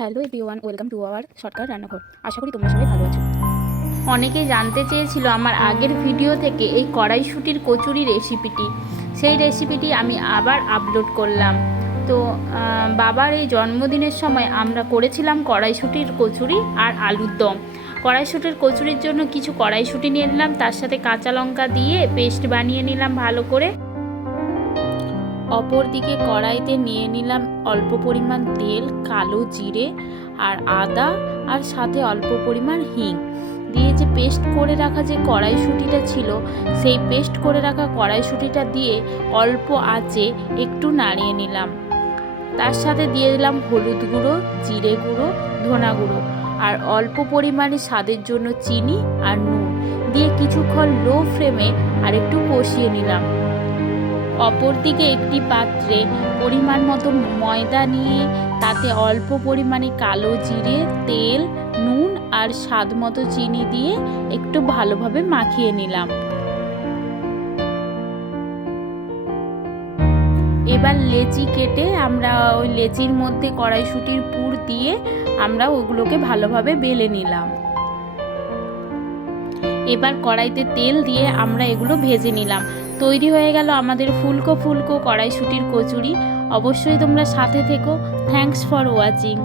Hello everyone, welcome to our shortcut রান্নাঘর। আশা করি তোমরা সবাই ভালো আছো। অনেকে জানতে চেয়েছিল আমার আগের ভিডিও থেকে এই কড়াইশুঁটির কচুরি রেসিপিটি। সেই রেসিপিটি আমি আবার আপলোড করলাম। তো বাবার এই জন্মদিনের সময় আমরা করেছিলাম কড়াইশুঁটির কচুরি আর আলুর দম। কড়াইশুঁটির কচুরির জন্য কিছু কড়াইশুঁটি নিয়ে নিলাম, তার সাথে কাঁচা লঙ্কা দিয়ে পেস্ট বানিয়ে নিলাম ভালো করে। অপর দিকে কড়াইতে নিয়ে নিলাম অল্প পরিমাণ তেল, কালো জিরে আর আদা, আর সাথে অল্প পরিমাণ হিং দিয়ে যে পেস্ট করে রাখা যে কড়াইশুঁটিটা ছিল, সেই পেস্ট করে রাখা কড়াইশুঁটিটা দিয়ে অল্প আঁচে একটু নাড়িয়ে নিলাম। তার সাথে দিয়ে দিলাম হলুদ গুঁড়ো, জিরে গুঁড়ো, ধনা গুঁড়ো আর অল্প পরিমাণে স্বাদের জন্য চিনি আর নুন দিয়ে কিছুক্ষণ লো ফ্লেমে আর একটু কষিয়ে নিলাম। অপরদিকে একটি পাত্রে পরিমাণ মতো ময়দা নিয়ে তাতে অল্প পরিমাণে কালো জিরে, তেল, নুন আর স্বাদ মতো চিনি দিয়ে একটু ভালোভাবে মাখিয়ে নিলাম। এবার লেচি কেটে আমরা ওই লেচির মধ্যে কড়াইশুঁটির পুর দিয়ে আমরা ওগুলোকে ভালোভাবে বেলে নিলাম। এবার কড়াইতে তেল দিয়ে আমরা এগুলো ভেজে নিলাম। তৈরি হয়ে গেল আমাদের ফুলকো ফুলকো কড়াইশুঁটির কচুরি। অবশ্যই তোমরা সাথে থেকো। Thanks for watching.